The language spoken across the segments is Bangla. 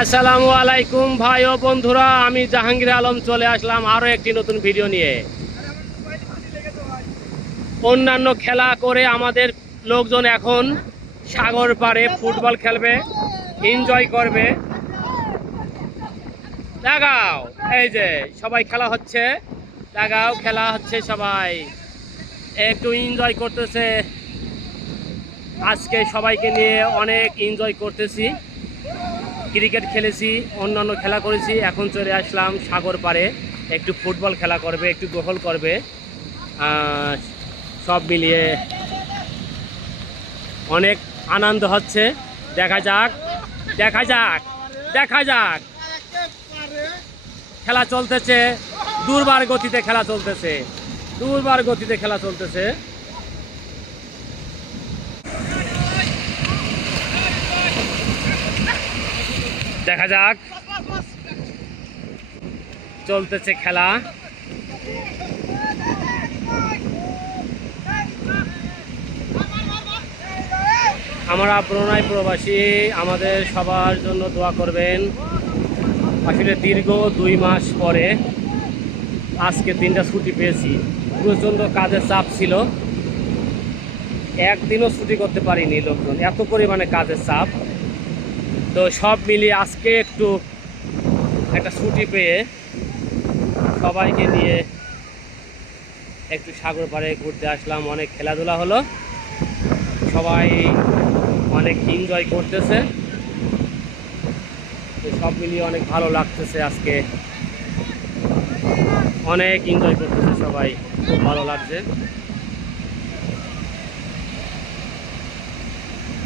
আসসালামু আলাইকুম ভাই ও বন্ধুরা, আমি জাহাঙ্গীর আলম চলে আসলাম আরও একটি নতুন ভিডিও নিয়ে। অন্যান্য খেলা করে আমাদের লোকজন এখন সাগর পাড়ে ফুটবল খেলবে এনজয় করবে। লাগাও, এই যে সবাই খেলা হচ্ছে, লাগাও, খেলা হচ্ছে সবাই। একটু এনজয় করতেছে। আজকে সবাইকে নিয়ে অনেক এনজয় করতেছি। ক্রিকেট খেলেছি, অন্যান্য খেলা করেছি, এখন চলে আসলাম সাগর পাড়ে। একটু ফুটবল খেলা করবে, একটু গোহল করবে। সব মিলিয়ে অনেক আনন্দ হচ্ছে। দেখা যাক দেখা যাক দেখা যাক। খেলা চলতেছে, দুর্বার গতিতে খেলা চলতেছে, দুর্বার গতিতে খেলা চলতেছে। দেখা যাক। চলতেছে খেলা। আমরা প্রণয় প্রবাসী, আমাদের সবার জন্য দোয়া করবেন। আসলে দীর্ঘ দুই মাস পরে আজকে দিনটা ছুটি পেয়েছি। প্রচণ্ড কাজের চাপ ছিল। একদিনও ছুটি করতে পারিনি লোকজন। এত পরিমাণে কাজের চাপ। তো সব মিলিয়ে আজকে একটু একটা ছুটি পেয়ে সবাইকে নিয়ে একটু সাগর পাড়ে ঘুরতে আসলাম। অনেক খেলাধুলা হলো। সবাই অনেক এনজয় করতেছে। তো সব মিলিয়ে অনেক ভালো লাগতেছে আজকে। অনেক এনজয় করতেছে সবাই। খুব ভালো লাগছে।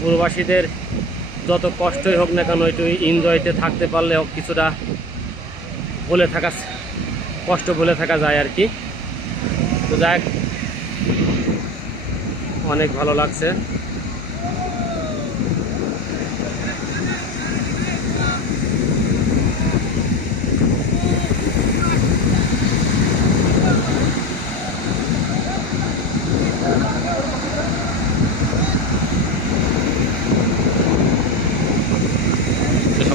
প্রবাসীদের যত কষ্টই হোক না কেন, একটু এনজয়তে থাকতে পারলে হোক কিছুটা বলে থাকা, কষ্ট বলে থাকা যায় আর কি। তো যাক অনেক ভালো লাগছে।